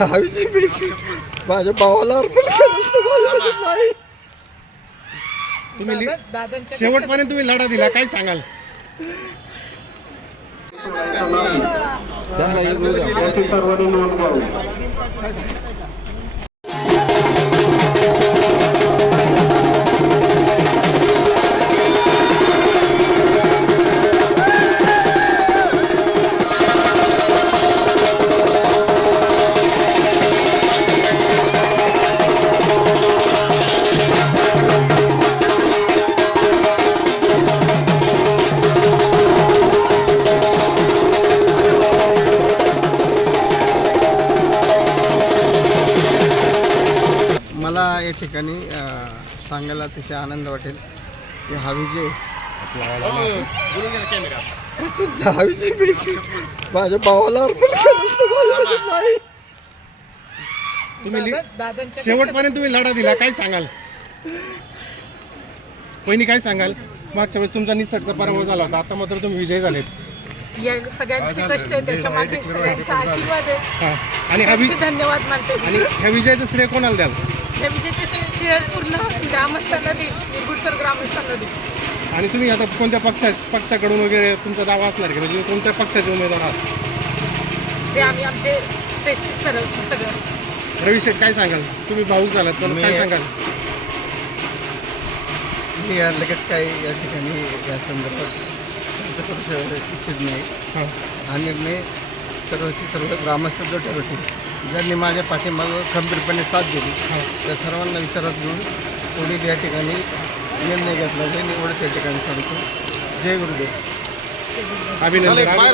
दहावीची पैकी माझ्या भावाला अर्पण करायचं माझ्याकडे नाही. तुम्ही लि- दादांच्या शेवटपर्यंत तुम्ही लढा दिला काय सांगाल? सर्वांनी नोंद घ्यावी मला या ठिकाणी सांगायला अतिशय आनंद वाटेल. की हा विजय दहावीची पैकी माझ्या भावाला अर्पण करायचं माझ्याकडे नाही. तुम्ही लि- शेवटपर्यंत तुम्ही लढा दिला काय सांगाल? पहिली काय सांगाल? मागच्या वेळेस तुमचा निसटचा पराभव झाला होता आता मात्र तुम्ही विजय झालेत. या सगळ्यांची कष्ट आहे त्याच्यामागे सगळ्यांचा आशीर्वाद आहे. हा. आणि हा वि- त्यांचे धन्यवाद मानते मी. आणि ह्या विजयाचं श्रेय कोणाला द्याल या विजयचे श्रेय- श्रेय पूर्ण ग्रामस्थांना देईल निरगुडसर ग्रामस्थांना देईल आणि तुम्ही आता कोणत्या पक्षा पक्षाकडून वगैरे तुमचा दावा असणार की म्हणजे कोणत्या पक्षाचे उमेदवार आहात? ते आम्ही आमचे श्रेष्ठ सगळं. रवी शेठ काय सांगाल? तुम्ही भाऊ झालात पण मी- काय सांगाल? मी या लगेच काही या ठिकाणी या संदर्भात चर्चा करू श- इच्छित नाही. हां. हा निर्णय सर्वशी सर्व ग्रामस्थ जो ठरवतील. ज्यांनी माझ्या पाठीमागं खंबीरपणे साथ दिली त्या सर्वांना विचारात घेऊन पुढील या ठिकाणी निर्णय घेतला जाईल. एवढंच या ठिकाणी सांगतो. जय गुरुदेव. अभिनंदन.